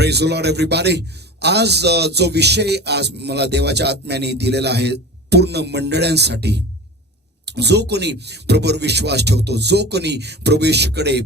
Praise the Lord everybody. आज जो विषय आज मला देवाच्या आत्म्याने दिलेला आहे पूर्ण मंडळांसाठी, जो कोणी प्रभूवर विश्वास ठेवतो, जो कोणी प्रभू येशूकडे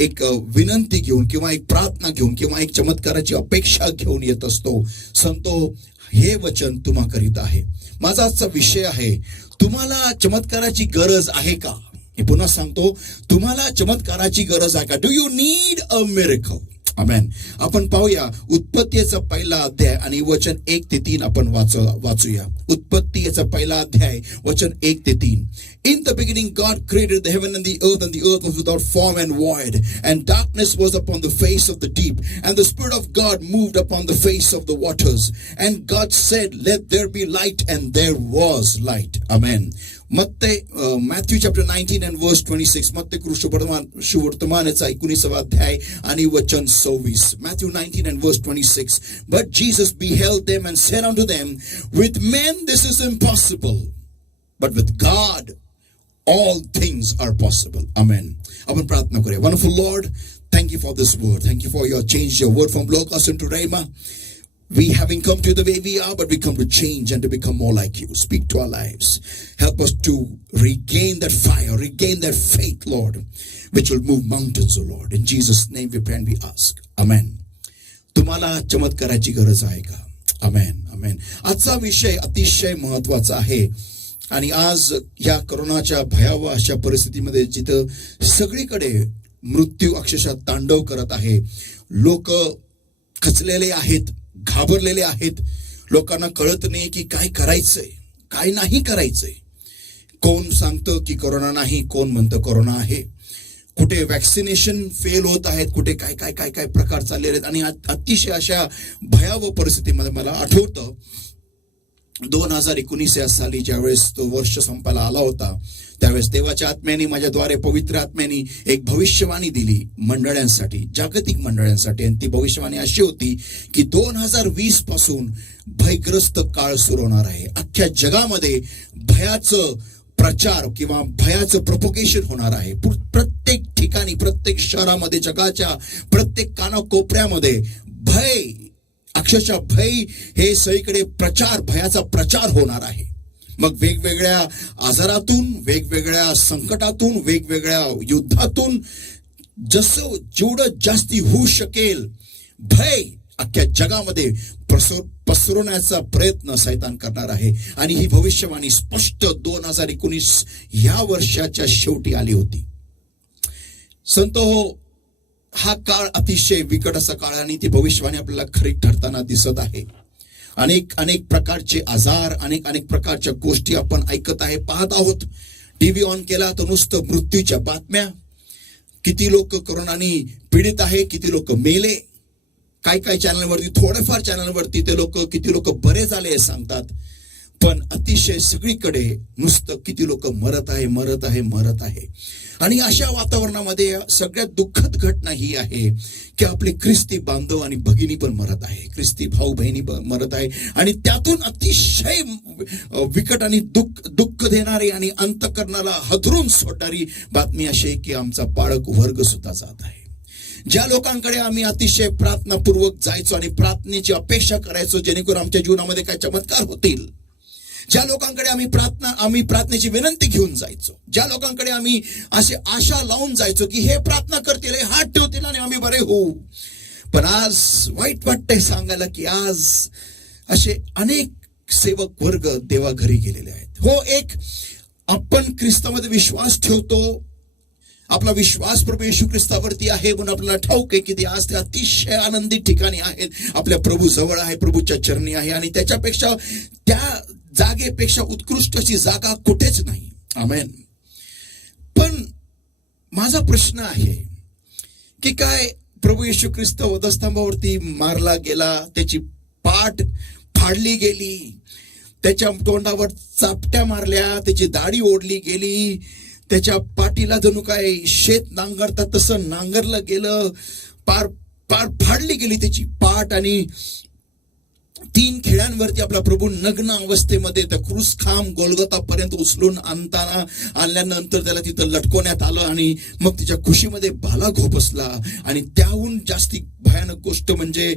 एक विनंती घेऊन किंवा एक प्रार्थना घेऊन किंवा एक चमत्काराची अपेक्षा घेऊन येत असतो, संतो हे वचन तुम्हा करीत आहे. माझा आजचा विषय आहे, तुम्हाला चमत्काराची गरज आहे का? मी पुन्हा सांगतो, तुम्हाला चमत्काराची गरज आहे का? Do you need a miracle? Amen. आपण पाहूया उत्पत्तीचा पहिला अध्याय आणि वचन 1 ते 3 आपण वाचूया. उत्पत्तीचा पहिला अध्याय वचन 1 ते 3. In the beginning God created the heaven and the earth was without form and void, and darkness was upon the face of the deep, and the Spirit of God moved upon the face of the waters. And God said, let there be light, and there was light. Amen. Matthew chapter 19 and verse 26. मत्ते सुवर्तमानाचा 19वा अध्याय आणि वचन 26. Matthew 19 and verse 26. But Jesus beheld them and said unto them, with men this is impossible, but with God all things are possible. Amen. आपण प्रार्थना करूया. Wonderful Lord, thank you for this word. Thank you for your change your word from Logos into Rhema. We haven't come to the way we are, but we come to change and to become more like you. Speak to our lives. Help us to regain that fire, regain that faith, Lord, which will move mountains, O Lord. In Jesus' name we pray and we ask. Amen. तुम्हाला चमत्काराची गरज आहे का? Amen. Amen. आजचा विषय अतिशय महत्वाचा आहे. आणि आज या कोरोनाच्या भयावह अशा परिस्थितीमध्ये जिथं सगळीकडे मृत्यू अक्षरशः तांडव करत आहे, लोक खचलेले आहेत, घाबरलेले आहेत. लोकांना कळत नाही की काय करायचंय, काय नाही करायचंय. कोण सांगतं की कोरोना नाही, कोण म्हणतं कोरोना आहे. कुठे वॅक्सिनेशन फेल होत आहेत, कुठे काय काय काय काय प्रकार चाललेले आहेत. आणि अतिशय अशा भयावह परिस्थितीमध्ये मला आठवतं 2019 या साली ज्यावेळेस तो वर्ष संपायला आला होता, त्यावेळेस देवाच्या आत्म्याने माझ्याद्वारे पवित्र आत्म्याने एक भविष्यवाणी दिली मंडळांसाठी, जागतिक मंडळांसाठी. आणि ती भविष्यवाणी अशी होती की 2020 पासून भयग्रस्त काळ सुरू होणार आहे. अख्ख्या जगामध्ये भयाचं प्रचार किंवा भयाचं प्रोपोगेशन होणार आहे. प्रत्येक ठिकाणी, प्रत्येक शहरामध्ये, जगाच्या प्रत्येक कानाकोपऱ्यामध्ये भय, अक्षरशः भय हे सगळीकडे प्रचार, भयाचा प्रचार होणार आहे. मग वेगवेगळ्या आजारातून, वेगवेगळ्या संकटातून, वेगवेगळ्या युद्धातून जसं जेवढं जास्ती होऊ शकेल भय अख्ख्या जगामध्ये पसरवण्याचा प्रयत्न सैतान करणार आहे. आणि ही भविष्यवाणी स्पष्ट 2019 ह्या वर्षाच्या शेवटी आली होती. संत हो, हा काळ अतिशय विकट असा काळ आणि ती भविष्यवाणी आपल्याला खरी ठरताना दिसत आहे. अनेक प्रकारचे आजार, अनेक प्रकारच्या गोष्टी आपण ऐकत आहे, पाहत आहोत. टीव्ही ऑन केला तर नुसतं मृत्यूच्या बातम्या. किती लोक कोरोनाने पीडित आहे, किती लोक मेले. काय चॅनलवरती, थोडेफार चॅनलवरती ते लोक किती लोक बरे झाले हे सांगतात. पण अतिशय सगळीकडे नुसतं किती लोक मरत आहे. आणि अशा वातावरणामध्ये सगळ्यात दुःखद घटना ही आहे की आपले ख्रिस्ती बांधव आणि भगिनी पण मरत आहे, ख्रिस्ती भाऊ बहिणी मरत आहे. आणि त्यातून अतिशय विकट आणि दुःख देणारी आणि अंतःकरणाला हादरून सोडणारी बातमी अशी आहे की आमचा पाळक वर्ग सुद्धा जात आहे. ज्या लोकांकडे आम्ही अतिशय प्रार्थनापूर्वक जायचो आणि प्रार्थनेची अपेक्षा करायचो जेणेकरून आमच्या जीवनामध्ये काय चमत्कार होतील, ज्या लोकांकडे आम्ही प्रार्थनेची विनंती घेऊन जायचो, ज्या लोकांकडे आम्ही असे आशा लावून जायचो की हे प्रार्थना करतील, हे हात ठेवतील आणि आम्ही बरे होऊ. पण आज वाईट वाटतंय सांगायला की आज असे अनेक सेवक वर्ग देवा घरी गेलेले आहेत. हो, एक आपण ख्रिस्तामध्ये विश्वास ठेवतो, आपला विश्वास प्रभू येशू ख्रिस्तावरती आहे म्हणून आपल्याला ठाऊक आहे की ते आज ते अतिशय आनंदी ठिकाणी आहेत, आपल्या प्रभू जवळ आहे, प्रभूच्या चरणी आहे. आणि त्याच्यापेक्षा, त्या जागेपेक्षा उत्कृष्ट अशी जागा कुठेच नाही. आमेन. पण माझा प्रश्न आहे की काय प्रभू येशू ख्रिस्त वधस्तंभावरती मारला गेला, त्याची पाठ फाडली गेली, त्याच्या तोंडावर चापट्या मारल्या, त्याची दाढी ओढली गेली, त्याच्या पाठीला जणू काय शेत नांगरतात तसं नांगरलं गेलं, पार फाडली गेली त्याची पाठ. आणि 3 खेळ्यांवरती आपला प्रभू नग्न अवस्थेमध्ये त्या क्रूस खांब गोलगोतापर्यंत उचलून आणल्यानंतर त्याला तिथं लटकवण्यात आलं आणि मग तिच्या खुशीमध्ये बाला घोपसला. आणि त्याहून जास्ती भयानक गोष्ट म्हणजे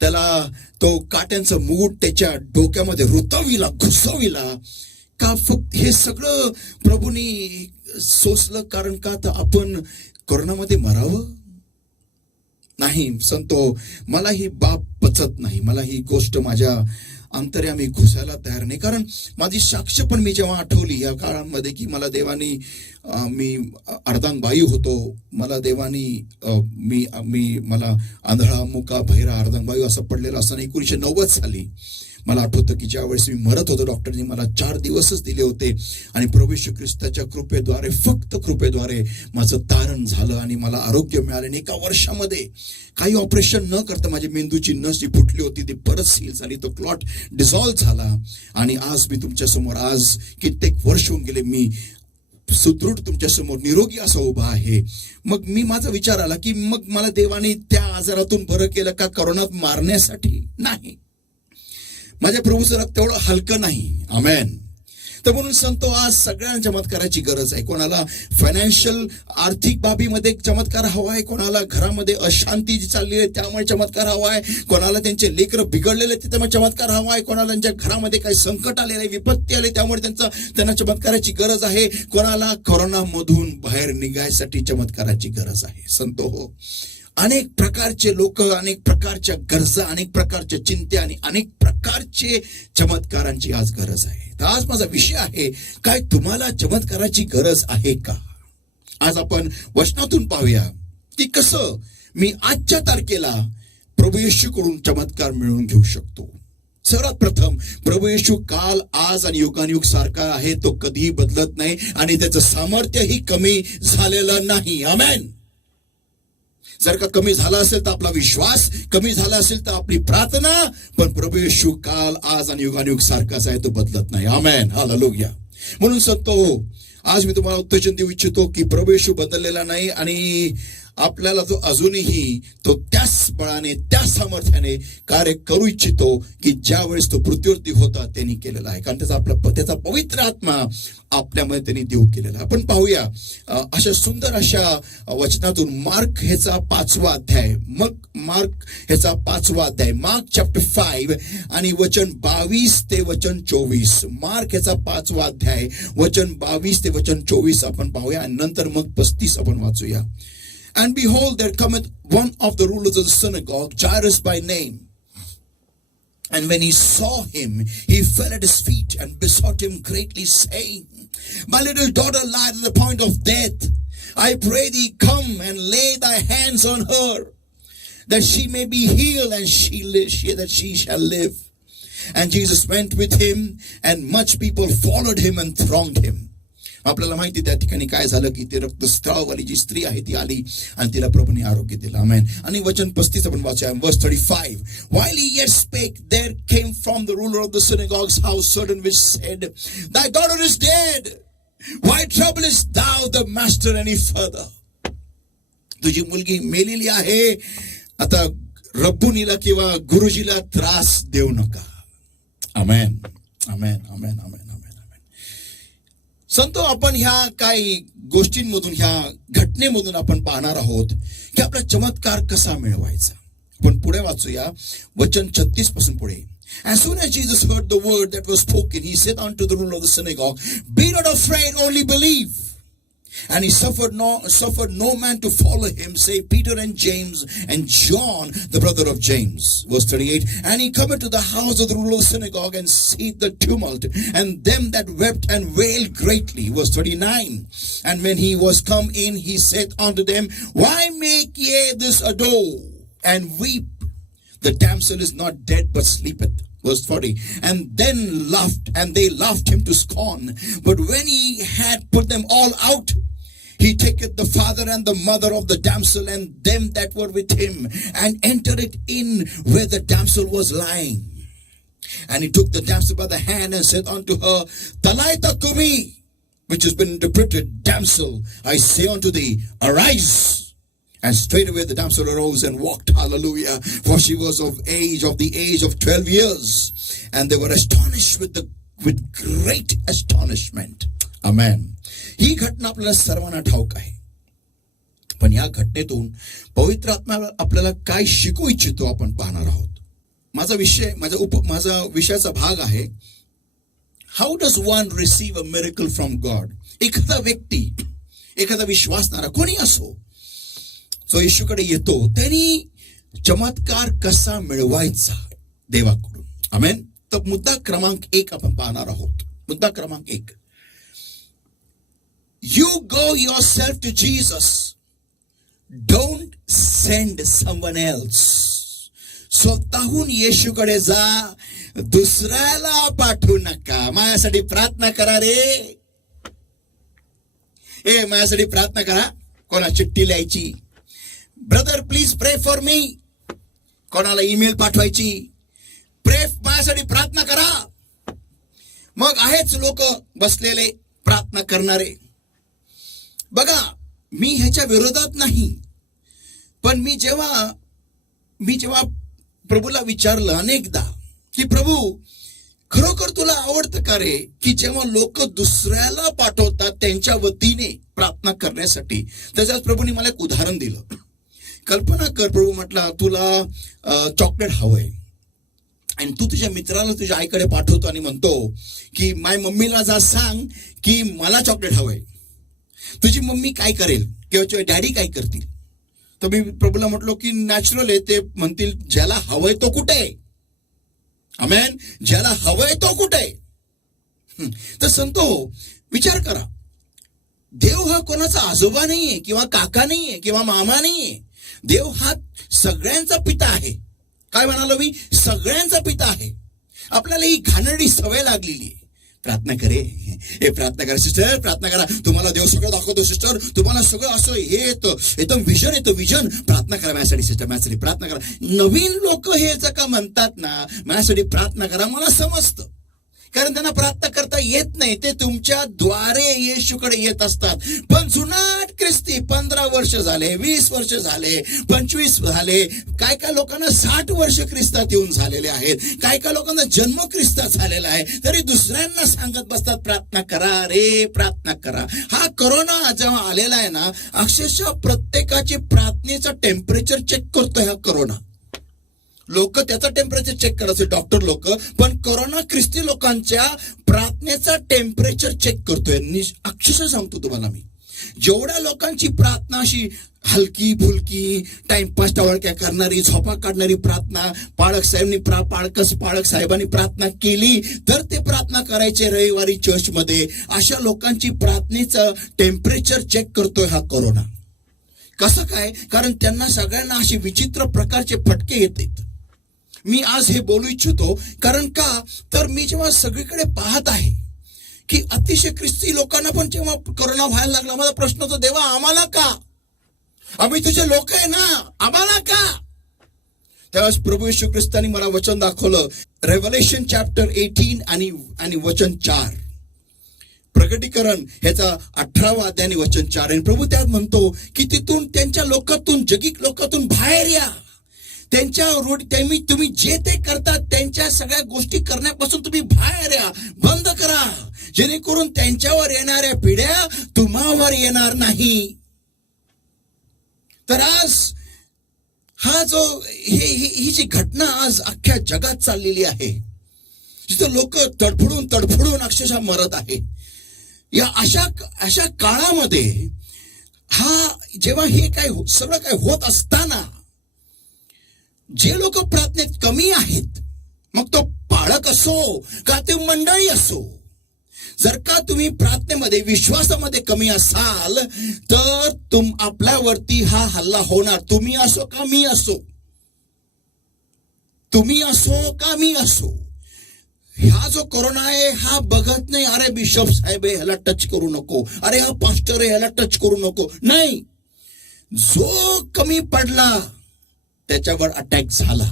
त्याला तो काट्यांचा मुकुट त्याच्या डोक्यामध्ये रुतविला, घुसविला. का फक्त हे सगळं प्रभूंनी सोसलं कारण का तर आपण कोरोनामध्ये मरावं? नाही संतो, मला ही बाब पचत नाही. मला ही गोष्ट माझ्या अंतर्यामी घुसायला तयार नाही. कारण माझी साक्ष पण मी जेव्हा आठवली या काळामध्ये की मला देवानी, मी अर्धांगबाई होतो, मला देवानी मला आंधळा, मुका, बहिरा, अर्धांगबाई असं पडलेलं असताना 1990 साली मला आठवतं की ज्या वेळेस मी मरत होतो डॉक्टरनी मला 4 दिवसच दिले होते आणि प्रभू येशू ख्रिस्ताच्या कृपेद्वारे, फक्त कृपेद्वारे माझं तारण झालं आणि मला आरोग्य मिळालं. आणि 1 वर्षामध्ये काही ऑपरेशन न करता माझी मेंदूची नस जी फुटली होती ती परत सील झाली, तो क्लॉट डिझॉल्व्ह झाला. आणि आज मी तुमच्या समोर, आज कित्येक वर्ष होऊन गेले, मी सुदृढ तुमच्या समोर निरोगी असा उभा आहे. मग मी माझा विचार आला की मग मला देवाने त्या आजारातून बरं केलं का कोरोनात मारण्यासाठी? नाही, माझ्या प्रभूचं रक्त तेवढं हलकं नाही. आमेन. तर म्हणून सांगतो आज सगळ्यांना चमत्काराची गरज आहे. कोणाला फायनान्शियल, आर्थिक बाबीमध्ये चमत्कार हवा आहे, कोणाला घरामध्ये अशांती जी चालली आहे त्यामुळे चमत्कार हवा आहे, कोणाला त्यांचे लेकरं बिघडलेले त्यामुळे चमत्कार हवा आहे, कोणाला त्यांच्या घरामध्ये काही संकट आलेलं आहे, विपत्ती आले त्यामुळे त्यांना चमत्काराची गरज आहे, कोणाला कोरोनामधून बाहेर निघायसाठी चमत्काराची गरज आहे. संतो हो, अनेक प्रकारचे लोक, अनेक प्रकारच्या गरजा, अनेक प्रकारच्या चिंत्या आणि अनेक प्रकारचे चमत्कारांची आज गरज आहे. तर आज माझा विषय आहे, काय तुम्हाला चमत्काराची गरज आहे का? आज आपण वचनातून पाहूया की कसं मी आजच्या तारखेला प्रभू येशूकडून चमत्कार मिळवून घेऊ शकतो. सर्वात प्रथम, प्रभू येशू काल, आज आणि युगानुयुग सारखा आहे. तो कधीही बदलत नाही आणि त्याचं सामर्थ्यही कमी झालेलं नाही. आमेन. जर का कमी झाला असेल तर आपला विश्वास कमी झाला असेल तर आपली प्रार्थना, पण प्रभू येशू काल, आज आणि युगानुयुग सारखाच आहे, तो बदलत नाही. आमेन. हालेलुया. म्हणून सांगतो, आज मी तुम्हाला उत्तेजन देऊ इच्छितो की प्रभू येशू बदललेला नाही आणि आपल्याला जो अजूनही तो त्याच बळाने, त्या सामर्थ्याने कार्य करू इच्छितो की ज्या वेळेस तो पृथ्वीवरती होता त्यांनी केलेला आहे. कारण त्याचा पवित्र आत्मा आपल्यामध्ये त्यांनी देऊ केलेला. आपण पाहूया अशा सुंदर अशा वचनातून मार्क ह्याचा 5वा अध्याय, मार्क चॅप्टर 5 आणि वचन 22 ते वचन 24. मार्क ह्याचा 5वा अध्याय वचन 22 ते वचन 24 आपण पाहूया आणि नंतर मग 35 आपण वाचूया. And behold, there cometh one of the rulers of the synagogue, Jairus by name. And when he saw him, he fell at his feet and besought him greatly, saying, My little daughter lieth at the point of death. I pray thee, come and lay thy hands on her, that she may be healed, and that she shall live. And Jesus went with him, and much people followed him and thronged him. आपल्याला माहिती त्या ठिकाणी काय झालं की ती रक्तस्राववाली जी स्त्री आहे ती आली आणि तिला प्रभूने आरोग्य दिलं. आमेन. आणि वचन 35 आपण वाचूया. Verse 35. While he yet spake, there came from the ruler of the synagogue's house certain which said, Thy daughter is dead. Why troublest thou the master any further? तुझी मुलगी मेलेली आहे, आता रब्बुनीला किंवा गुरुजीला त्रास देऊ नका. आमेन. आमेन. आमेन. आमेन. संतो, आपण ह्या काही गोष्टींमधून, ह्या घटनेमधून आपण पाहणार आहोत की आपला चमत्कार कसा मिळवायचा. आपण पुढे वाचूया वचन 36 पासून पुढे. As soon as Jesus heard the word that was spoken, he said unto the ruler of the synagogue, Be not afraid, only believe. And he suffered no man to follow him, save Peter and James and John, the brother of James. Verse 38. And he cometh to the house of the ruler of the synagogue, and seeth the tumult, and them that wept and wailed greatly. Verse 39. And when he was come in, he said unto them, Why make ye this ado, and weep? The damsel is not dead, but sleepeth. Verse 40. And they laughed him to scorn. But when he had put them all out, he taketh the father and the mother of the damsel and them that were with him, and entered in where the damsel was lying. And he took the damsel by the hand and said unto her, Talitha cumi, which has been interpreted, Damsel, I say unto thee, arise. And straightway the damsel arose and walked, hallelujah, for she was of the age of 12 years. And they were astonished with great astonishment. Amen. ही घटना आपल्याला सर्वांना ठाऊक आहे. पण या घटनेतून पवित्र आत्मा आपल्याला काय शिकवू इच्छितो आपण पाहणार आहोत. माझा विषयाचा भाग आहे, how does one receive a miracle from God. एखादा व्यक्ती, एखादा विश्वासणारा कोणी असो, जो येशूकडे येतो, त्यांनी चमत्कार कसा मिळवायचा देवाकडून. आमेन. तर मुद्दा क्रमांक 1 आपण पाहणार आहोत. मुद्दा क्रमांक 1, you go yourself to Jesus. Don't send someone else. स्वतःहून येशूकडे जा, दुसऱ्याला पाठवू नका. माझ्यासाठी प्रार्थना करा रे. माझ्यासाठी प्रार्थना करा. कोणा चिठ्ठी लिहायची, ब्रदर प्लीज प्रे फॉर मी. कोणाला ईमेल पाठवायची, माझ्यासाठी प्रार्थना करा. मग आहेच लोक बसलेले प्रार्थना करणारे. बघा, मी ह्याच्या विरोधात नाही, पण मी जेव्हा प्रभूला विचारलं अनेकदा की प्रभू, खरोखर तुला आवडतं का रे की जेव्हा लोक दुसऱ्याला पाठवतात त्यांच्या वतीने प्रार्थना करण्यासाठी. त्याच्यात प्रभूने मला एक उदाहरण दिलं. कल्पना कर, प्रभू म्हटला तुला चॉकलेट हवंय आणि तू तुझ्या मित्राला तुझ्या आईकडे पाठवतो आणि म्हणतो की माय मम्मीला जा सांग की मला चॉकलेट हवंय. तुझी मम्मी काय करेल किंवा डॅडी काय करतील? तर मी प्रभूला म्हटलो की नॅचरल आहे, ते म्हणतील ज्याला हवंय तो कुठे आहे. आमेन. ज्याला हवंय तो कुठे आहे. तर संतो, विचार करा, देव हा कोणाचा आजोबा नाहीये किंवा काका नाहीये किंवा मामा नाहीये. देव हा सगळ्यांचा पिता आहे. काय म्हणालो मी? सगळ्यांचा पिता आहे. आपल्याला ही घाणेरडी सवय लागलेली आहे. प्रार्थना करे, प्रार्थना करा सिस्टर, प्रार्थना करा, तुम्हाला देव सगळं दाखवतो सिस्टर, तुम्हाला सगळं असं हे येतं, एकदम विजन येतं, विजन. प्रार्थना करा माझ्यासाठी सिस्टर, माझ्यासाठी प्रार्थना करा. नवीन लोक हे जर का म्हणतात ना, माझ्यासाठी प्रार्थना करा, मला समजतं, कारण त्यांना प्रार्थना करता येत नाही. ते तुमच्या द्वारे येशूकडे येत असतात. पण जुनाट ख्रिस्ती 15 वर्ष झाले, 20 वर्ष झाले, 25 झाले, काय काय लोकांना 60 वर्ष ख्रिस्तात येऊन झालेले आहेत, काय काय लोकांना जन्म ख्रिस्तात झालेला आहे, तरी दुसऱ्यांना सांगत बसतात प्रार्थना करा रे, प्रार्थना करा. हा कोरोना जेव्हा आलेला आहे ना, अक्षरशः प्रत्येकाची प्रार्थनेचं टेम्परेचर चेक करतोय हा कोरोना. लोक त्याचा टेम्परेचर चेक करायचे, डॉक्टर लोक, पण कोरोना ख्रिस्ती लोकांच्या प्रार्थनेचा टेम्परेचर चेक करतोय. अक्षरशः सांगतो तुम्हाला मी, जेवढ्या लोकांची प्रार्थना अशी हलकी फुलकी टाइमपास टावळक्या करणारी, झोपा काढणारी प्रार्थना पाळक साहेबांनी प्रार्थना केली तर ते प्रार्थना करायचे रविवारी चर्चमध्ये, अशा लोकांची प्रार्थनेचं टेम्परेचर चेक करतोय हा कोरोना. कसं काय? कारण त्यांना सगळ्यांना अशी विचित्र प्रकारचे फटके येतात. मी आज हे बोलू इच्छितो, कारण का तर मी जेव्हा सगळीकडे पाहत आहे की अतिशय ख्रिस्ती लोकांना पण जेव्हा कोरोना व्हायला लागला, माझा प्रश्न होता, देवा आम्हाला का? आम्ही तुझे लोक आहे ना, आम्हाला का? त्यावेळेस प्रभू येशू ख्रिस्तानी मला वचन दाखवलं, रेव्हलेशन चॅप्टर 18 आणि वचन 4, प्रकटीकरण ह्याचा 18वा अध्याय आणि वचन 4. आणि प्रभू त्यात म्हणतो की तिथून त्यांच्या लोकातून, जगिक लोकातून बाहेर या. त्यांच्या तुम्ही जे ते करतात त्यांच्या सगळ्या गोष्टी करण्यापासून तुम्ही बाहेर या, बंद करा, जेणेकरून त्यांच्यावर येणाऱ्या पिढ्या तुम्हावर येणार नाही. तर आज हा जो ही जी घटना आज अख्ख्या जगात चाललेली आहे, जिथं लोक तडफडून अक्षरशः मरत आहे, या अशा काळामध्ये हा जेव्हा हे सगळं काय होत असताना जे लोक प्रार्थनेत कमी आहेत, मग तो पाळक असो का ते मंडळी असो, जर का तुम्ही प्रार्थनेमध्ये विश्वासामध्ये कमी असाल तर आपल्यावरती हा हल्ला होणार. तुम्ही असो का मी असो, तुम्ही असो का मी असो, हा जो कोरोना आहे हा बघत नाही, अरे बिशप साहेब आहे ह्याला टच करू नको, अरे हा पास्टर आहे ह्याला टच करू नको. नाही, जो कमी पडला त्याच्यावर अटॅक झाला.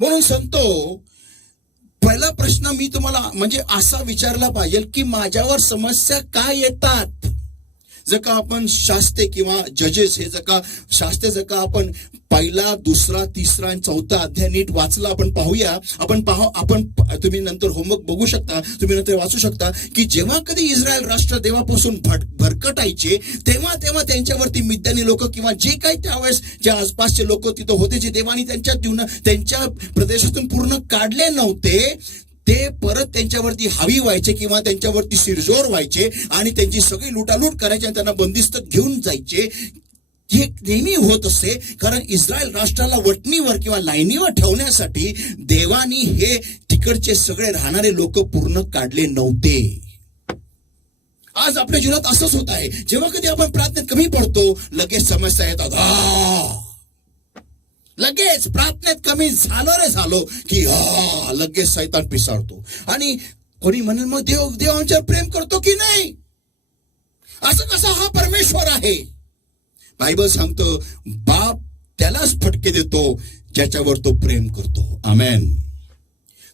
म्हणून सांगतो, पहिला प्रश्न मी तुम्हाला म्हणजे असा विचारला पाहिजे की माझ्यावर समस्या काय येतात. जर का आपण शास्त्रे किंवा जजेस हे जर का आपण पहिला, दुसरा, तिसरा आणि चौथा अध्याय नीट वाचला, आपण पाहूया. तुम्ही नंतर होमवर्क बघू शकता, तुम्ही नंतर वाचू शकता की जेव्हा कधी इस्रायल राष्ट्र देवापासून भरकटायचे तेव्हा त्यांच्यावरती मिद्यानी लोक किंवा जे काही त्यावेळेस जे आसपासचे लोक तिथं होते, जे देवानी त्यांच्या प्रदेशातून पूर्ण काढले नव्हते, ते परत त्यांच्यावरती हावी व्हायचे किंवा त्यांच्यावरती सिरजोर व्हायचे आणि त्यांची सगळी लुटालूट करायची आणि त्यांना बंदिस्त घेऊन जायचे. हे नेहमी होत असे, कारण इस्रायल राष्ट्राला वटणीवर किंवा लाईनीवर ठेवण्यासाठी देवानी हे तिकडचे सगळे राहणारे लोक पूर्ण काढले नव्हते. आज आपल्या जीवनात असंच होत आहे. जेव्हा कधी आपण प्रार्थनेत कमी पडतो, लगेच समस्या येतात. लगेच प्रार्थनेत कमी झालो की लगेच सैतान पिसाळतो. आणि कोणी म्हणेल मग देव आमच्यावर प्रेम करतो की नाही? असं कसा हा परमेश्वर आहे? बायबल सांगतो, बाप त्यालाच फटके देतो ज्याच्यावर तो प्रेम करतो. आमेन.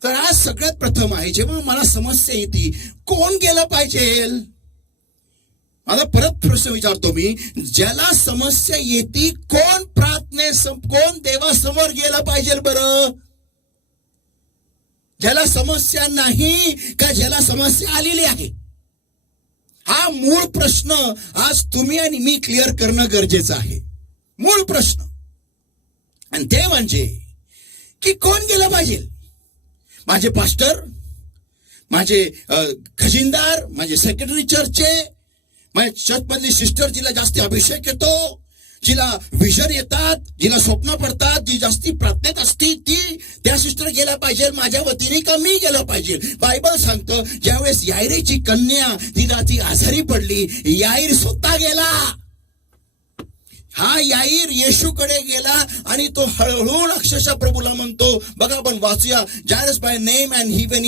तर आज सगळ्यात प्रथम आहे, जेव्हा मला समस्या येते, कोण गेलं पाहिजे? आता परत प्रश्न विचारतो मी, ज्याला समस्या येते, कोण कोण देवासमोर गेलं पाहिजे बरं? ज्याला समस्या नाही का ज्याला समस्या आलेली आहे? हा मूळ प्रश्न आज तुम्ही आणि मी क्लिअर करणं गरजेचं आहे. मूळ प्रश्न. आणि ते म्हणजे की कोण गेलं पाहिजे? माझे पास्टर, माझे खजिनदार, माझे सेक्रेटरी चर्चचे, माझ्या चर्चमधली सिस्टर जिला जास्ती अभिषेक येतो, जिला विजन येतात, जिला स्वप्न पडतात, जी जास्ती प्रार्थनेत असती, त्या सिस्टर गेल्या पाहिजे माझ्या वतीने का मी गेलं पाहिजे? बायबल सांगतं, ज्यावेळेस याईरेची कन्या ती आजारी पडली, याईर स्वतः गेला. हा याईर येशूकडे गेला आणि तो हळूहळू अक्षरशः प्रभूला म्हणतो. बघा आपण वाचूया, Jairus by name and when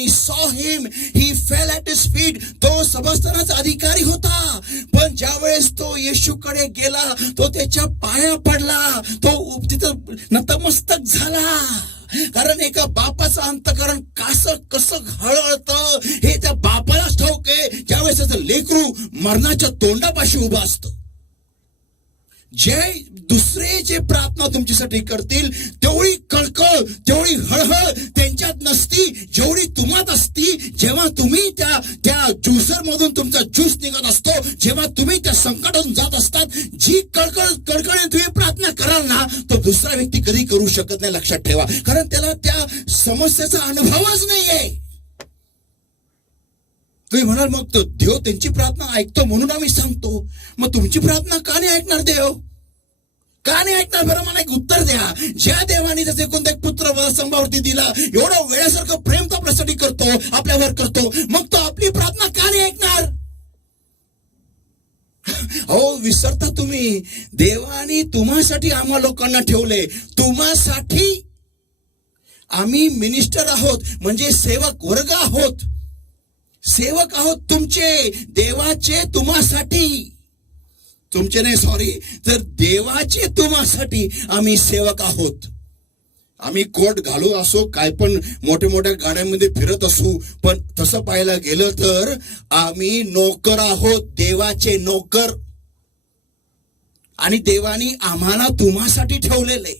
he saw him he fell at his feet. तो सभास्थानाचा अधिकारी होता, पण ज्यावेळेस तो येशूकडे गेला, तो त्याच्या पाया पडला, तो तिथं नतमस्तक झाला. कारण एका बापाचं अंतःकरण कसं हळहळतं हे त्या बापालाच ठाऊक आहे, ज्यावेळेस त्याचं लेकरू मरणाच्या तोंडापाशी उभं असतं. दुसरे जे प्रार्थना तुमच्यासाठी करतील, तेवढी कळकळ, तेवढी हळहळ त्यांच्यात नसती जेवढी तुम्हात असती. जेव्हा तुम्ही त्या ज्युसर मधून तुमचा ज्यूस निघत असतो, जेव्हा तुम्ही त्या संकटातून जात असतात, जी कळकळीने तुम्ही प्रार्थना कराल ना, तो दुसरा व्यक्ती कधी करू शकत नाही. लक्षात ठेवा, कारण त्याला त्या समस्येचा अनुभवच नाहीये. तुम्ही म्हणाल मग तो देव त्यांची प्रार्थना ऐकतो म्हणून आम्ही सांगतो. मग तुमची प्रार्थना का नाही ऐकणार देव? का नाही ऐकणार बरं? मला एक उत्तर द्या. ज्या देवाने त्याचे कोणत्या पुत्र वधस्तंभावरती दिला, एवढं वेळासारखं प्रेम तो आपल्यासाठी करतो, आपल्यावर करतो, मग तो आपली प्रार्थना का नाही ऐकणार? हो, विसरता तुम्ही, देवाने तुम्हासाठी आम्हा लोकांना ठेवले. तुम्हासाठी आम्ही मिनिस्टर आहोत, म्हणजे सेवक वर्ग आहोत. सेवक आहोत तुमचे, देवाचे तुम्हासाठी. तुमचे नाही, सॉरी, तर देवाचे तुम्हासाठी आम्ही सेवक आहोत. आम्ही कोट घालू असो, काय पण मोठ्या गाड्यांमध्ये फिरत असू, पण तसं पाहायला गेलं तर आम्ही नोकर आहोत, देवाचे नोकर. आणि देवानी आम्हाला तुम्हासाठी ठेवलेले.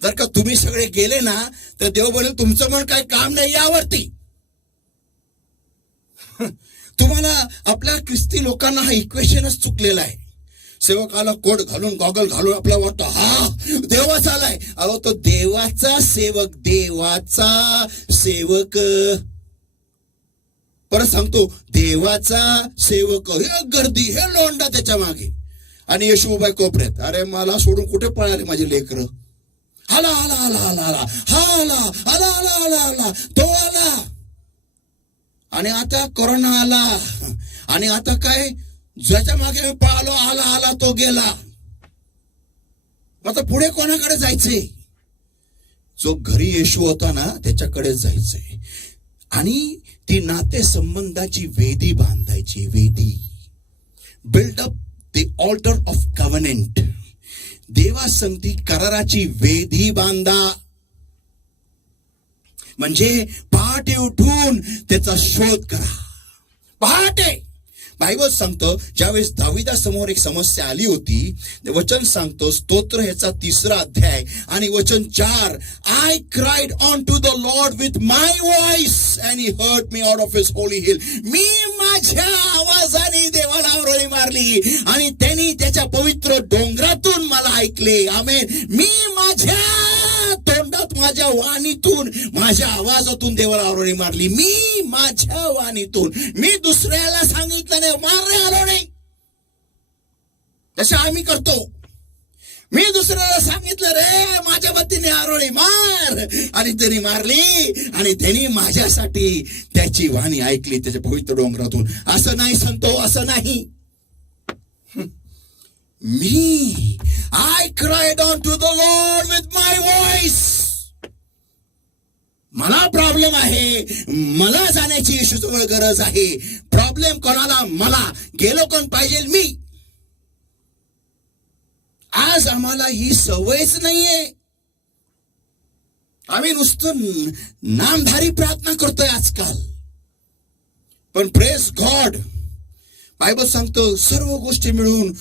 जर का तुम्ही सगळे गेले ना, तर देव बोलेल तुमचं पण काय काम नाही यावरती. तुम्हाला आपल्या ख्रिस्ती लोकांना हा इक्वेशनच चुकलेला आहे. सेवकाला कोट घालून, गॉगल घालून आपल्याला वाटतं हा देवाचा आलाय. अहो, तो देवाचा सेवक, देवाचा सेवक. परत सांगतो, देवाचा सेवक. हे गर्दी, हे लोंडा त्याच्या मागे, आणि येशू उभा कोपऱ्यात. अरे मला सोडून कुठे पळाले माझे लेकरं? आला आला आला आला आला हा आला आला आला आला आला तो आला. आणि आता कोरोना आला, आणि आता काय, ज्याच्या मागे मी पळालो, आला आला तो गेला. आता पुढे कोणाकडे जायचंय? जो घरी येशू होता ना, त्याच्याकडे जायचंय. आणि ती नाते संबंधाची वेदी बांधायची. वेदी, build up the altar of covenant. देवासंगती कराराची वेदी बांधा. म्हणजे पहाटे उठून त्याचा शोध करा. बायबल सांगतं ज्यावेळेस दाविदासमोर एक समस्या आली होती, वचन सांगतो स्तोत्र ह्याचा 3रा अध्याय आणि वचन 4, I cried on to the Lord with my voice and he heard me out of his holy hill. मी माझ्या आवाजाने देवाला आरोळी मारली आणि त्यांनी त्याच्या पवित्र डोंगरातून मला ऐकले. आमेन. मी माझ्या तोंडात, माझ्या वाणीतून, माझ्या आवाजातून देवाला आरोळी मारली. मी माझ्या वाणीतून. मी दुसऱ्याला सांगितलं नाही, मार रे आरोळी, तसं आम्ही करतो. मी दुसऱ्याला सांगितलं रे माझ्या वतीने आरोळी मार, आणि त्यांनी मारली आणि त्यांनी माझ्यासाठी त्याची वाणी ऐकली त्याच्या पवित्र डोंगरातून. असं नाही संतो, असं नाही. मी I cried on to the Lord with my voice. मला प्रॉब्लेम आहे, मला जाण्याची येशूजवळ गरज आहे. प्रॉब्लेम कोणाला? मला. गेलो कोण पाहिजे? मी. आज आम्हाला ही सवयच नाहीये. आम्ही नुसतं नामधारी प्रार्थना करतोय आजकाल. पण प्रेज गॉड, बायबल सांगतं सर्व गोष्टी मिळून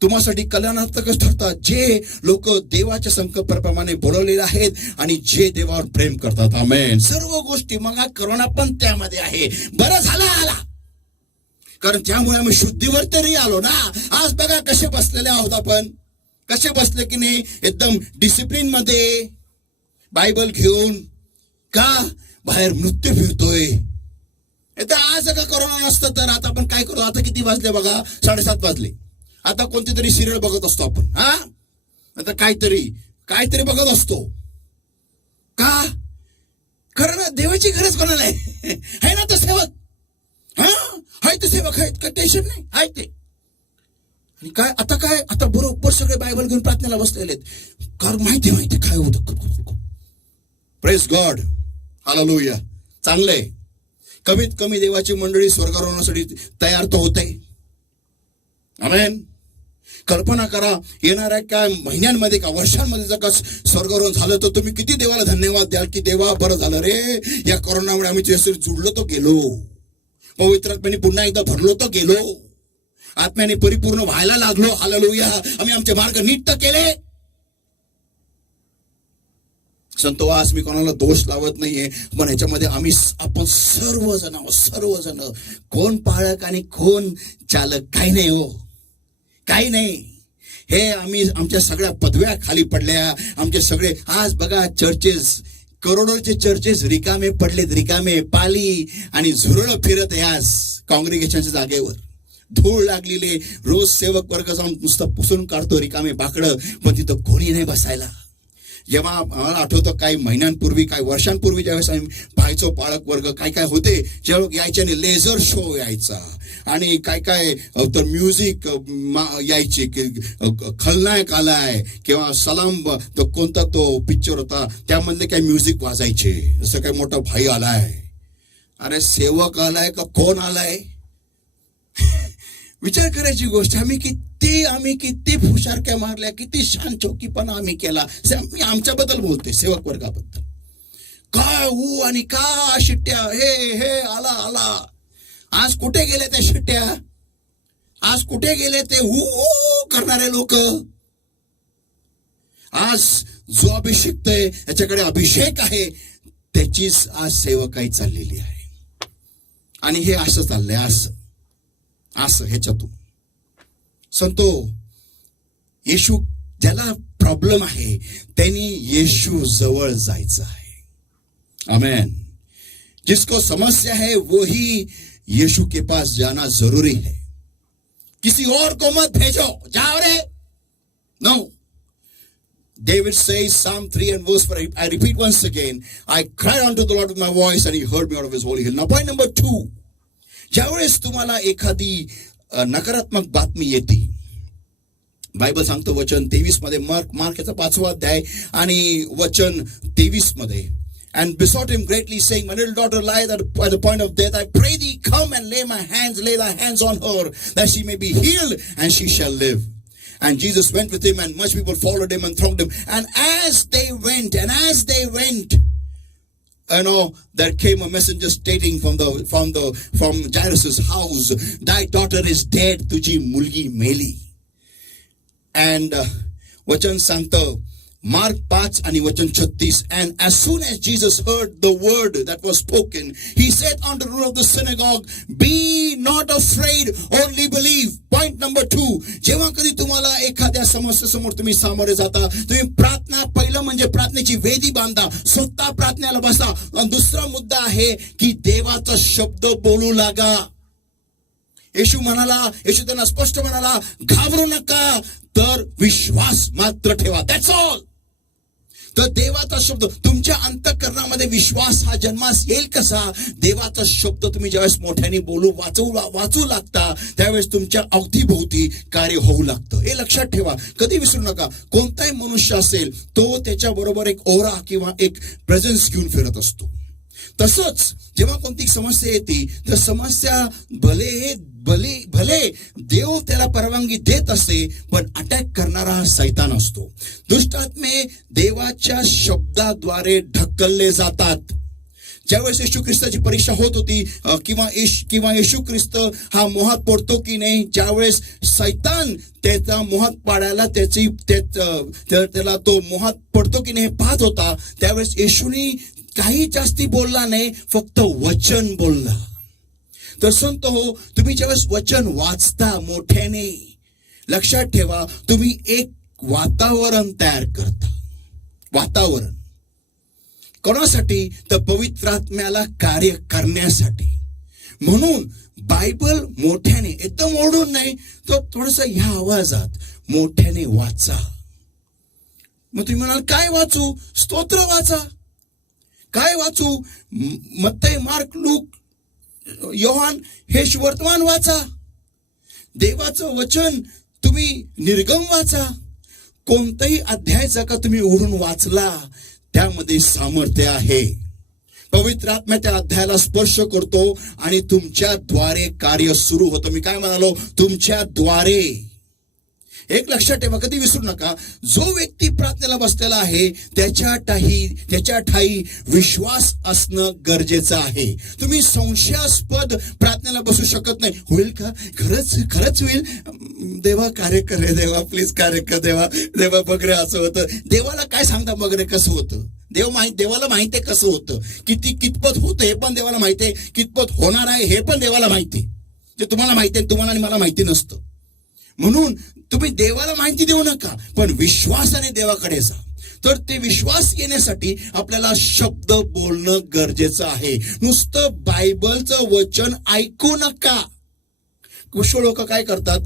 तुम्हासाठी कल्याणार्थकच ठरतात, जे लोक देवाच्या संकल्पाप्रमाणे बोलवलेले आहेत आणि जे देवावर प्रेम करतात. आमेन. सर्व गोष्टी. मग हा करोना पण त्यामध्ये आहे. बरं झाला आला, कारण त्यामुळे आम्ही शुद्धीवर तरी आलो ना. आज बघा कसे बसलेले आहोत आपण. कसे बसले की नाही, एकदम डिसिप्लिन मध्ये बायबल घेऊन. का? बाहेर मृत्यू फिरतोय. आज का करोना नसतं तर आता आपण काय करू? आता किती वाजले बघा, 7:30 वाजले. आता कोणती तरी सिरियल बघत असतो आपण. आता काहीतरी बघत असतो. का? खरं ना, देवाची गरज कोणाला आहे ना? तर सेवक हाय, ते सेवक आहेत, काय टेन्शन नाही, हाय ते. आणि काय आता बरोबर सगळे बायबल घेऊन प्रार्थनेला बसलेले आहेत. कारण माहिती काय होतं. Praise God, hallelujah. चांगलंय. कमीत कमी देवाची मंडळी स्वर्गारोहणासाठी तयार तर होते. आमेन. कल्पना करा, येणाऱ्या काय महिन्यांमध्ये का वर्षांमध्ये जर का स्वर्गारोहण झालं तर तुम्ही किती देवाला धन्यवाद द्याल की देवा बरं झालं रे, या करोनामुळे आम्ही तुझ्यासोबत जुडलो तो गेलो, पवित्र आत्म्याने पुन्हा एकदा भरलो तो गेलो, आत्म्याने परिपूर्ण व्हायला लागलो. हालेलुया. आम्ही आमचे मार्ग नीट तर केले. संतो, आज मी कोणाला दोष लावत नाहीये, पण ह्याच्यामध्ये आपण सर्वजण कोण पाळक आणि कोण चालक काही नाही हो, काही नाही. हे आम्ही आमच्या सगळ्या पदव्या खाली पडल्या. आमचे सगळे आज बघा चर्चेस, करोडोचे चर्चेस रिकामे पडलेत. रिकामे पाली आणि झुरळ फिरत आहे आज कॉंग्रिगेशनच्या जागेवर. धूळ लागलेले. रोज सेवक वर्ग जाऊन नुसतं पुसून काढतो रिकामे बाकडं, पण तिथं कोणी नाही बसायला. जेव्हा मला आठवतं काही महिन्यांपूर्वी, काही वर्षांपूर्वी ज्यावेळेस आम्ही पाहायचो पाळक वर्ग काय होते, जेव्हा यायचे आणि लेझर शो यायचा आणि काय तर म्युझिक यायची की खलनायक आलाय किंवा सलाम कोणता तो पिक्चर होता त्यामधले काही म्युझिक वाजायचे. जसं काय मोठा भाई आलाय. अरे सेवक आलाय का कोण आलाय? विचार करायची गोष्ट. आम्ही किती हुशारक्या मारल्या, किती शान चौकीपणा आम्ही केला. मी आमच्याबद्दल बोलते, सेवक वर्गाबद्दल. काय आणि का शिट्ट्या, हे आला. आज कुठे गेले त्या शिट्ट्या? आज कुठे गेले ते करणारे लोक? आज जो अभिषेक आहे, याच्याकडे अभिषेक आहे, त्याचीच आज सेवकाई चाललेली आहे. आणि हे असं चाललंय, असं ह्याच्यातून. संतो, येशू ज्याला प्रॉब्लेम आहे त्यांनी येशू जवळ जायचं आहे. आमेन. जिसको समस्या है वो ही यीशु के पास जाना जरूरी है. किसी और को मत भेजो, जाओ रे. No. David says, Psalm 3 and verse 4, I repeat once again, I cried unto the Lord with my voice and he heard me out of his holy hill. Now point number 2, ज्यावेळेस तुम्हाला एखादी नकारात्मक बातमी येते, बायबल सांगतो वचन 23 मध्ये, mark याचा 5वा अध्याय आणि वचन 23 मध्ये, and besought him greatly, saying, My little daughter lieth at the point of death. I pray thee, come and lay thy hands on her, that she may be healed, and she shall live. And Jesus went with him, and much people followed him and thronged him. And as they went, there came a messenger stating from Jairus' house, thy daughter is dead, तुझी मुलगी मेली. And वचन सांगतं mark 5 आणि वचन 36, and as soon as Jesus heard the word that was spoken, he said unto the ruler of the synagogue, be not afraid, only believe. Point number 2, जेव्हा कधी तुम्हाला एखाद्या समस्येसमोर तुम्ही सामोरे जाता, तुम्ही प्रार्थना, पहिलं म्हणजे प्रार्थनेची वेदी बांधा, स्वतः प्रार्थनेला बसा. आणि दुसरा मुद्दा आहे की देवाचा शब्द बोलू लागा. येशू त्यांना स्पष्ट म्हणाला, घाबरू नका, तर विश्वास मात्र ठेवा. That's all. तर देवाचा शब्द तुमच्या अंतःकरणामध्ये विश्वास हा जन्मास येईल कसा? देवाचा शब्द तुम्ही ज्यावेळेस मोठ्याने वाचू लागता, त्यावेळेस तुमच्या अवतीभोवती कार्य होऊ लागतं. हे लक्षात ठेवा, कधी विसरू नका. कोणताही मनुष्य असेल तो त्याच्याबरोबर एक ओरा किंवा एक प्रेझेन्स घेऊन फिरत असतो. तसंच जेव्हा कोणती समस्या येते, तर समस्या भले देव त्याला परवानगी देत असते, पण अटॅक करणारा हा सैतान असतो. दुष्टात्मे देवाच्या शब्दाद्वारे ढकलले जातात. ज्यावेळेस येशू ख्रिस्ताची परीक्षा होत होती, किंवा येशू ख्रिस्त हा मोहात पडतो की नाही, ज्यावेळेस सैतान त्याचा मोहात पाडायला त्याला तो मोहात पडतो की नाही पाहत होता, त्यावेळेस येशूनी काही जास्ती बोलला नाही, फक्त वचन बोलला. तर संत हो, तुम्ही ज्यावेळेस वचन वाचता मोठ्याने, लक्षात ठेवा, तुम्ही एक वातावरण तयार करता. वातावरण कोणासाठी? तर पवित्र आत्म्याला कार्य करण्यासाठी. म्हणून बायबल मोठ्याने, एकदम ओढून नाही, तर थोडस ह्या आवाजात मोठ्याने वाचा. मग तुम्ही म्हणाल काय वाचू? स्तोत्र वाचा. काय वाचू? मत्तई, मार्क, लूक, योहान हे वर्तमान वाचा. देवाचं वचन तुम्ही निर्गम वाचा. कोणताही अध्याय जर का तुम्ही उघडून वाचला, त्यामध्ये सामर्थ्य आहे. पवित्र आत्मा त्या अध्यायाला स्पर्श करतो आणि तुमच्याद्वारे कार्य सुरू होतं. मी काय म्हणालो? तुमच्याद्वारे. एक लक्षात ठेवा, कधी विसरू नका, जो व्यक्ती प्रार्थनेला बसलेला आहे त्याच्या ठाई विश्वास असणं गरजेचं आहे. तुम्ही संशयास्पद प्रार्थनेला बसू शकत नाही. होईल का? खरंच होईल? देवा कार्य कर रे, देवा प्लीज कार्य कर, देवा बघ रे असं होतं. देवाला काय सांगता बघ रे कसं होतं? देवाला माहिती आहे कसं होतं, कितपत होतं हे पण देवाला माहिती आहे, कितपत होणार आहे हे पण देवाला माहिती आहे. जे तुम्हाला माहिती आहे, तुम्हाला आणि मला माहिती नसतं. म्हणून तुम्ही देवाला माहिती देऊ नका, पण विश्वासाने देवाकडे जा. तर ते विश्वास येण्यासाठी आपल्याला शब्द बोलणं गरजेचं आहे. नुसतं बायबलचं वचन ऐकू नका. कुछ लोक काय करतात,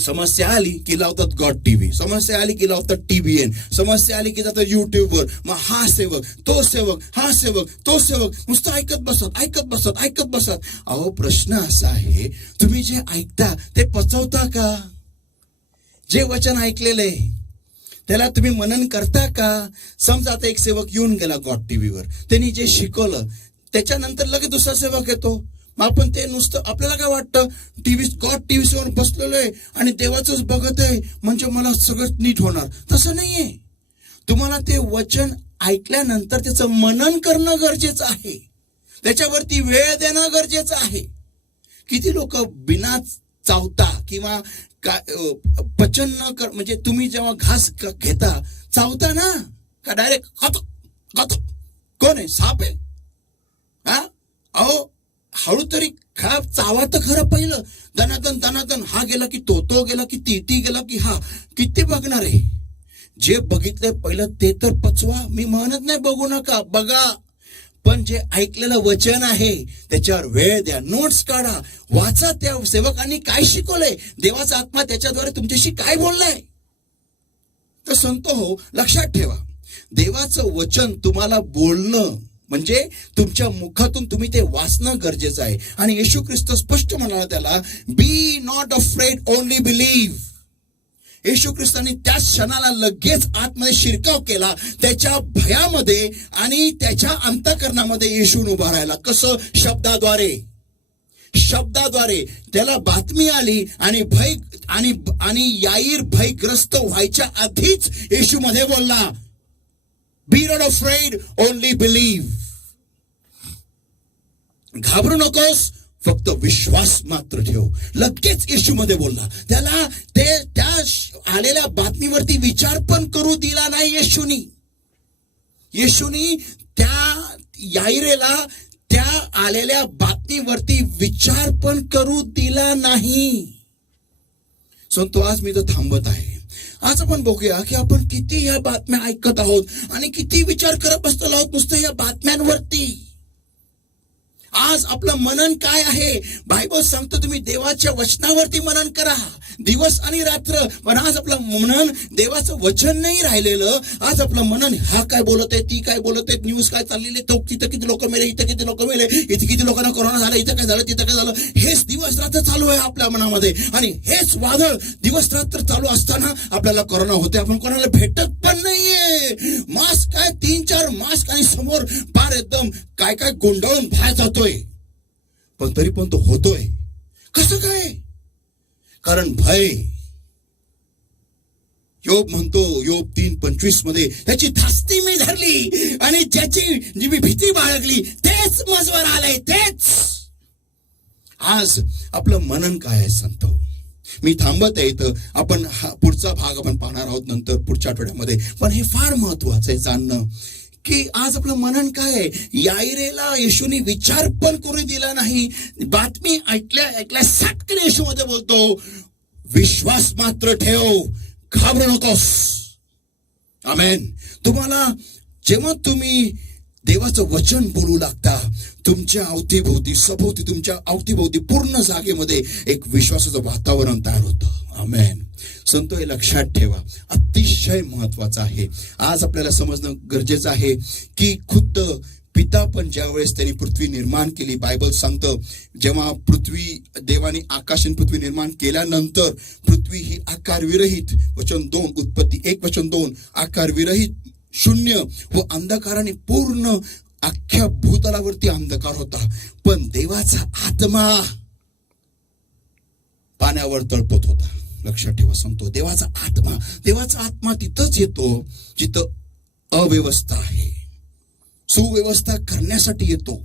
समस्या आली की लावतात गॉड टीव्ही, समस्या आली की लावतात TBN, समस्या आली की जातात युट्यूबवर. मग हा सेवक, तो सेवक, हा सेवक, तो सेवक, नुसतं ऐकत बसत. अहो, प्रश्न असा आहे, तुम्ही जे ऐकता ते पचवता का? जे वचन ऐकलेलं आहे त्याला तुम्ही मनन करता का? समजा आता एक सेवक येऊन गेला गॉड टीव्हीवर, त्यांनी जे शिकवलं त्याच्यानंतर लगेच दुसरा सेवक येतो. मग आपण ते नुसतं, आपल्याला काय वाटतं, गॉड टीव्हीवर बसलेलो आहे आणि देवाचंच बघत आहे म्हणजे मला सगळं नीट होणार. तसं नाहीये. तुम्हाला ते वचन ऐकल्यानंतर त्याचं मनन करणं गरजेचं आहे. त्याच्यावरती वेळ देणं गरजेचं आहे. किती लोक बिना चावता किंवा पचन न कर, म्हणजे तुम्ही जेव्हा घास घेता चावता ना, का डायरेक्ट खातो? कोण आहे? साप आहे? हा, अहो, हळू तरी खराब चावा तर खरं. पहिलं दनादन हा गेला की तो गेला की ती गेला की हा, किती बघणार आहे? जे बघितलंय पहिलं ते तर पचवा. मी म्हणत नाही बघू नका, बघा, पण जे ऐकलेलं वचन आहे त्याच्यावर वेळ द्या, नोट्स काढा, वाचा. त्या सेवकांनी काय शिकवलंय, देवाचा आत्मा त्याच्याद्वारे तुमच्याशी काय बोललाय. तर संत हो, लक्षात ठेवा, देवाचं वचन तुम्हाला बोलणं म्हणजे तुमच्या मुखातून तुम्ही ते वाचणं गरजेचं आहे. आणि येशू ख्रिस्त स्पष्ट म्हणाला त्याला, बी नॉट अफ्रेड, ओनली बिलीव्ह. येशू ख्रिस्तांनी त्याच क्षणाला लगेच आतमध्ये शिरकाव केला. त्याच्या भयामध्ये आणि त्याच्या अंतःकरणामध्ये येशून उभा राहिला. कसं? शब्दाद्वारे. त्याला बातमी आली आणि याईर भयग्रस्त व्हायच्या आधीच येशू मध्ये बोलला, बी नॉट अफ्रेड, ओनली बिलीव्ह. घाबरू नकोस, फक्त विश्वास मात्र ठेव. लगेच येशूमध्ये बोलला. त्याला त्या आलेल्या बातमीवरती विचार पण करू दिला नाही येशूनी त्या याईरेला त्या आलेल्या बातमीवरती विचार पण करू दिला नाही. तो आज मी तर थांबत आहे. आज आपण बघूया की आपण किती या बातम्या ऐकत आहोत आणि किती विचार करत बसतो आहोत नुसतं या बातम्यांवरती. आज आपलं मनन काय आहे? बायबल सांगतो तुम्ही देवाच्या वचनावरती मनन करा दिवस आणि रात्र. पण आज आपलं मनन देवाचं वचन नाही राहिलेलं. आज आपलं मनन हा काय बोलत आहे, ती काय बोलत आहे, न्यूज काय चाललेली, तो तिथं किती लोक मेले, इथं किती लोक मेले, इथे किती लोकांना कोरोना झाला, इथं काय झालं, तिथं काय झालं, हेच दिवस रात्र चालू आहे आपल्या मनामध्ये. आणि हेच वादळ दिवस रात्र चालू असताना आपल्याला कोरोना होते. आपण कोणाला भेटत पण नाहीये. मास्क काय 3-4 मास्क आणि समोर पार एकदम काय काय गुंडाळून बाहेर जातोय. पण तरी पण तो होतोय. कसं काय? कारण भय. योब म्हणतो, योब 3:25 मध्ये, त्याची धास्ती मी धरली आणि ज्याची जी मी भीती बाळगली तेच मजवर आलंय. तेच आज आपलं मनन काय आहे सांगतो. मी थांबत आहे इथं. आपण हा पुढचा भाग आपण पाहणार आहोत नंतर पुढच्या आठवड्यामध्ये. पण हे फार महत्वाचं आहे जाणणं की आज आपलं मनन काय आहे. याईरेला येशूने विचार पण करू दिला नाही. बातमी ऐकल्या साटकन येशूमध्ये बोलतो, विश्वास मात्र ठेव, घाबरू नकोस. आमेन. तुम्हाला जेव्हा तुम्ही देवाचं वचन बोलू लागता, तुमच्या अवतीभोवती सभोवती तुमच्या अवतीभोवती पूर्ण जागेमध्ये एक विश्वासाचं वातावरण तयार होतं. आमेन. संतो हे लक्षात ठेवा, अतिशय महत्वाचं आहे. आज आपल्याला समजणं गरजेचं आहे की खुद्द पिता पण ज्या वेळेस त्यांनी पृथ्वी निर्माण केली, बायबल सांगतं जेव्हा पृथ्वी देवाने आकाश आणि पृथ्वी निर्माण केल्यानंतर पृथ्वी ही आकारविरहित, वचन 2 उत्पत्ती 1:2, आकारविरहित, शून्य व अंधकाराने पूर्ण अख्ख्या भूतलावरती अंधकार होता. पण देवाचा आत्मा पाण्यावर तळपत होता. लक्षात ठेवा सांगतो, देवाचा आत्मा तिथंच येतो जिथं अव्यवस्था आहे. सुव्यवस्था करण्यासाठी येतो.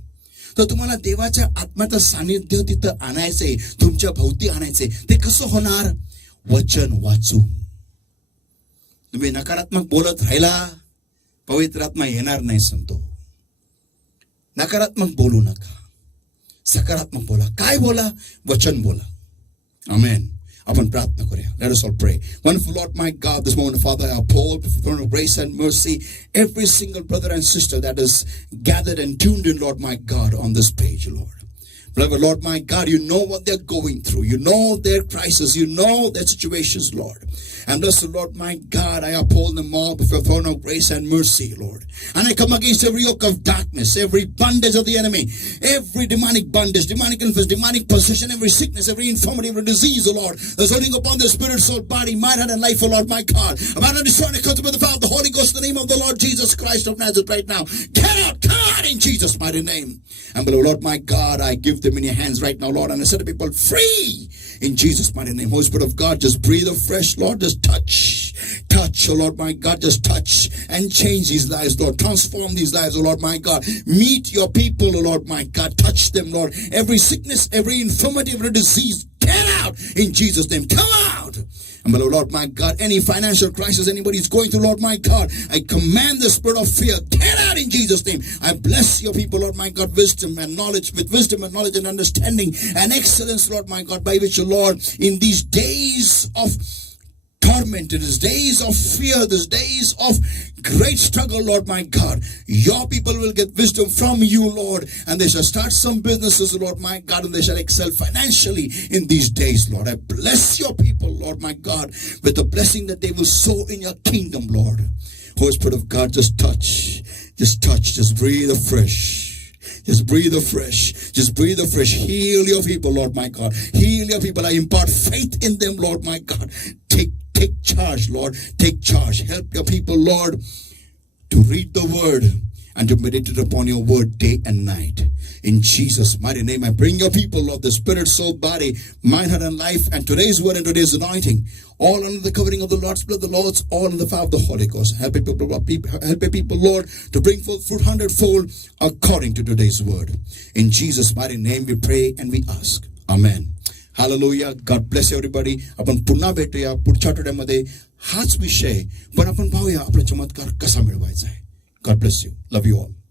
तर तुम्हाला देवाच्या आत्म्याचं सानिध्य तिथं आणायचंय, तुमच्या भोवती आणायचंय. ते कसं होणार? वचन वाचू. तुम्ही नकारात्मक बोलत राहिला, पवित्र आत्मा येणार नाही सांगतो. नकारात्मक बोलू नका, सकारात्मक बोला. काय बोला? वचन बोला. आमेन. आपण प्रार्थना करूया. Let us all pray. Wonderful Lord my God, this morning, Father, I pour before the throne of grace and mercy every single brother and sister that is gathered and tuned in, Lord my God, on this page, Lord. Beloved Lord my God, you know what they're going through. You know their crisis. You know their situations, Lord. And blessed Lord my God, I uphold them all before the throne of grace and mercy, Lord. And I come against every yoke of darkness, every bondage of the enemy, every demonic bondage, demonic influence, demonic possession, every sickness, every infirmity, every disease, O Lord, that's holding upon their spirit, soul, body, mind, heart, and life, O Lord my God. About to destroy and come to the power of the Holy Ghost in the name of the Lord Jesus Christ of Nazareth right now. Get out, come out in Jesus' mighty name. And beloved Lord my God, I give them in your hands right now, Lord, and I set the people free in Jesus' mighty name. Holy Spirit of God, just breathe afresh, Lord, just touch, oh Lord my God, just touch and change these lives, Lord. Transform these lives, oh Lord my God. Meet your people, oh Lord my God. Touch them, Lord. Every sickness, every infirmity, every disease, get out in Jesus' name. Come out. And beloved Lord my God, any financial crisis anybody's going through, Lord my God, I command the spirit of fear, get out in Jesus' name. I bless your people, Lord my God, wisdom and knowledge, with wisdom and knowledge and understanding and excellence, Lord my God, by which, Lord, in these days of torment, in these days of fear, these days of great struggle, Lord my God, your people will get wisdom from you, Lord, and they shall start some businesses, Lord my God, and they shall excel financially in these days, Lord. I bless your people, Lord my God, with the blessing that they will sow in your kingdom, Lord. Holy Spirit of God, just touch, just breathe afresh. Just breathe afresh. Just breathe afresh. Heal your people, Lord my God. Heal your people. I impart faith in them, Lord my God. Take charge, Lord. Take charge. Help your people, Lord, to read the word and to meditate upon your word day and night. In Jesus' mighty name, I bring your people, Lord, the spirit, soul, body, mind, heart, and life, and today's word and today's anointing, all under the covering of the Lord's blood, the Lord's, all in the fire of the Holy Ghost. Help your people, Lord, to bring forth fruit hundredfold according to today's word. In Jesus' mighty name, we pray and we ask. Amen. Hallelujah. God bless everybody. आपण पुन्हा भेटूया पुढच्या आठवड्यामध्ये हाच विषय, पण आपण पाहूया आपला चमत्कार कसा मिळवायचा आहे. God bless you. Love you all.